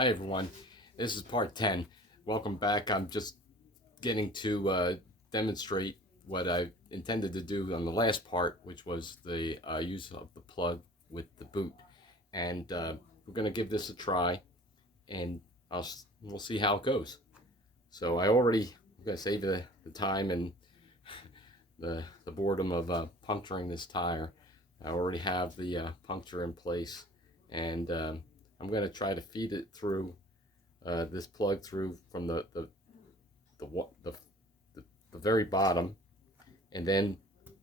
Hi everyone, this is part 10. Welcome back. I'm just getting to demonstrate what I intended to do on the last part, which was the use of the plug with the boot. And we're going to give this a try, and we'll see how it goes. So I'm going to save the time and the boredom of puncturing this tire. I already have the puncture in place, and I'm going to try to feed it through this plug through from the, the, the very bottom, and then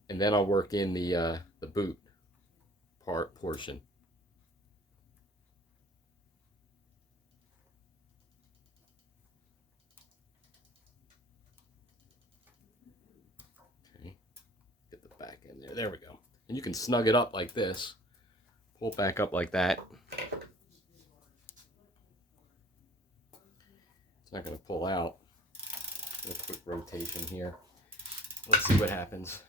I'll work in the boot portion. Okay, get the back in there. There we go. And you can snug it up like this. Pull it back up like that. It's not going to pull out. A quick rotation here. Let's see what happens.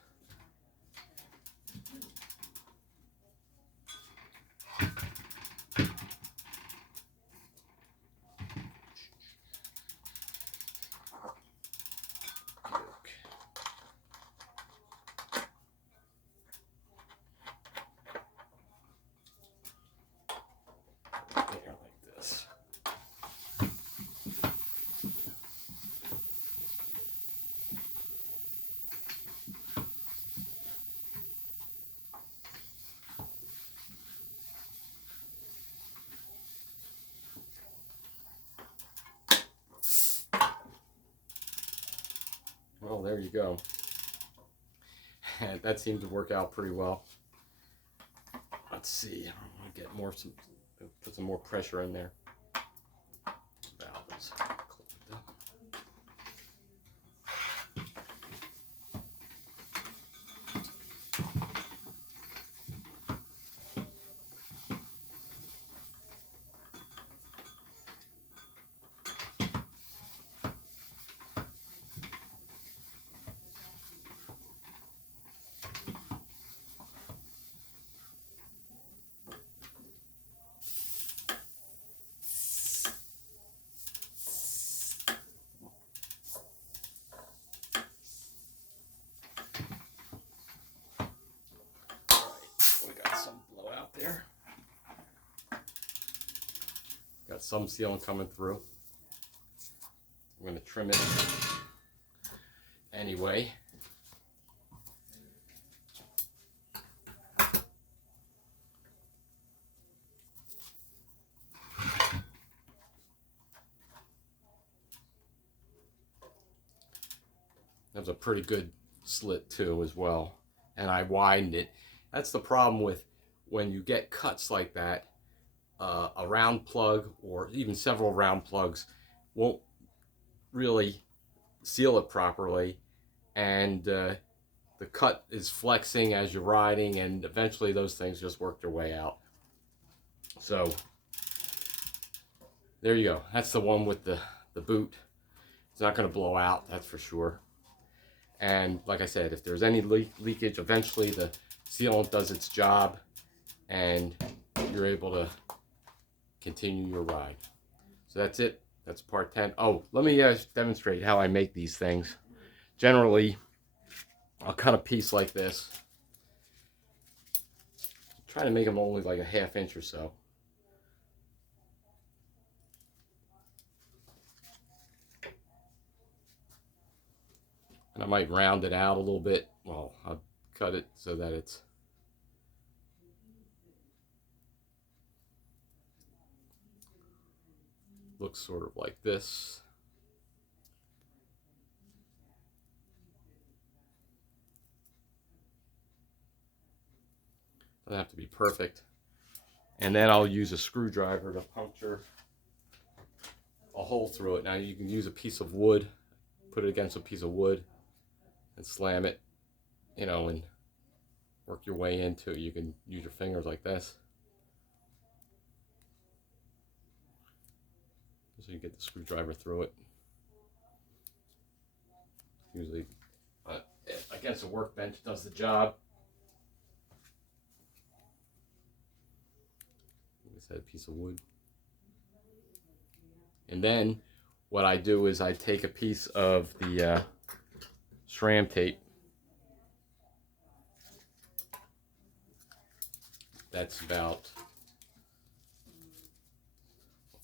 There, like this. Well, there you go. That seemed to work out pretty well. Let's see. I'm gonna get put some more pressure in there. Valve is clogged up. There. Got some sealant coming through. I'm going to trim it anyway. That was a pretty good slit too as well. And I widened it. That's the problem with when you get cuts like that. A round plug or even several round plugs won't really seal it properly, and the cut is flexing as you're riding, and eventually those things just work their way out. So there you go. That's the one with the boot. It's not going to blow out, that's for sure. And like I said, if there's any leakage, eventually the sealant does its job and you're able to continue your ride. So that's it. That's part 10. Oh, let me demonstrate how I make these things. Generally, I'll cut a piece like this. Try to make them only like a ½ inch or so. And I might round it out a little bit. Well, I'll cut it so that it's looks sort of like this. Doesn't have to be perfect. And then I'll use a screwdriver to puncture a hole through it. Now you can use a piece of wood, put it against a piece of wood and slam it, you know, and work your way into it. You can use your fingers like this. So you get the screwdriver through it. Usually against a workbench does the job. Like I said, a piece of wood. And then what I do is I take a piece of the SRAM tape that's about,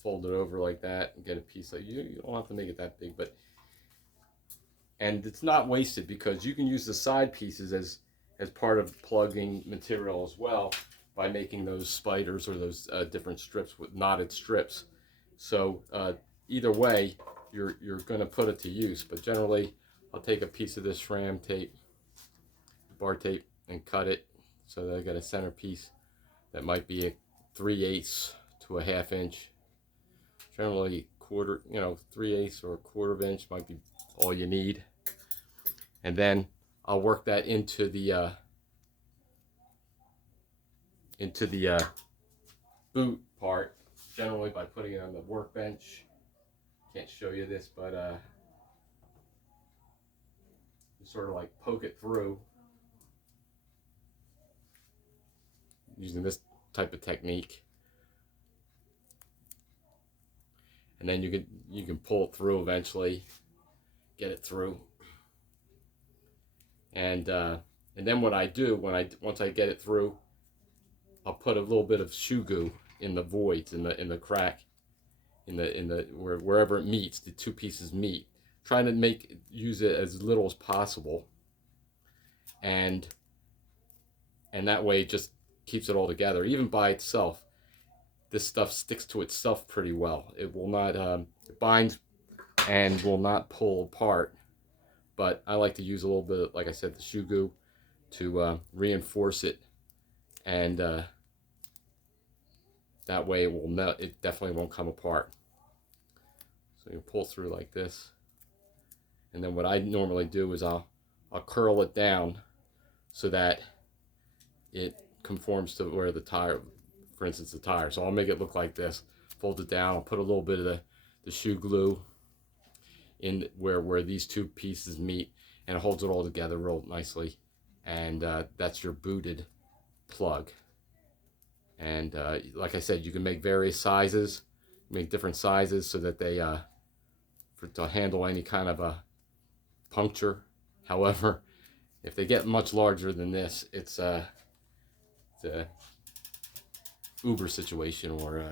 fold it over like that and get a piece like you don't have to make it that big, but and it's not wasted because you can use the side pieces as part of plugging material as well by making those spiders or those different strips with knotted strips. So either way, you're going to put it to use. But generally, I'll take a piece of this SRAM tape, bar tape, and cut it so that I got a center piece that might be a 3/8 to a 1/2 inch. Generally, quarter, 3/8 or a 1/4 inch might be all you need. And then I'll work that into the boot part, generally by putting it on the workbench. Can't show you this, but you sort of like poke it through using this type of technique, and then you can pull it through eventually, get it through, and then what I do once I get it through, I'll put a little bit of shoe glue in the voids, in the crack, in the wherever it meets, the two pieces meet, trying to use it as little as possible, and that way it just keeps it all together. Even by itself, this stuff sticks to itself pretty well. It will not it binds and will not pull apart, but I like to use a little bit, like I said, the shoe glue to reinforce it, and that way it definitely won't come apart. So you pull through like this, and then what I normally do is I'll curl it down so that it conforms to where the tire, for instance, the tire. So I'll make it look like this, fold it down, I'll put a little bit of the shoe glue in where these two pieces meet, and it holds it all together real nicely, and that's your booted plug. And like I said, you can make various sizes, make different sizes so that they to handle any kind of a puncture. However, if they get much larger than this, it's a Uber situation, or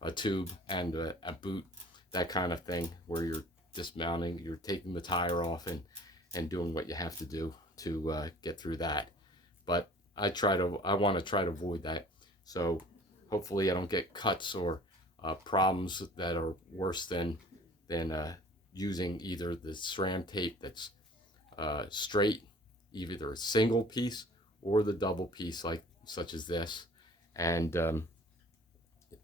a tube and a boot, that kind of thing, where you're dismounting, you're taking the tire off and doing what you have to do to get through that. But I want to try to avoid that. So hopefully I don't get cuts or problems that are worse than using either the SRAM tape that's straight, either a single piece or the double piece, such as this, and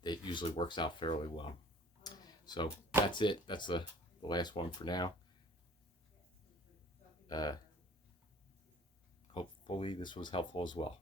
it usually works out fairly well. So that's it. That's the last one for now. Hopefully this was helpful as well.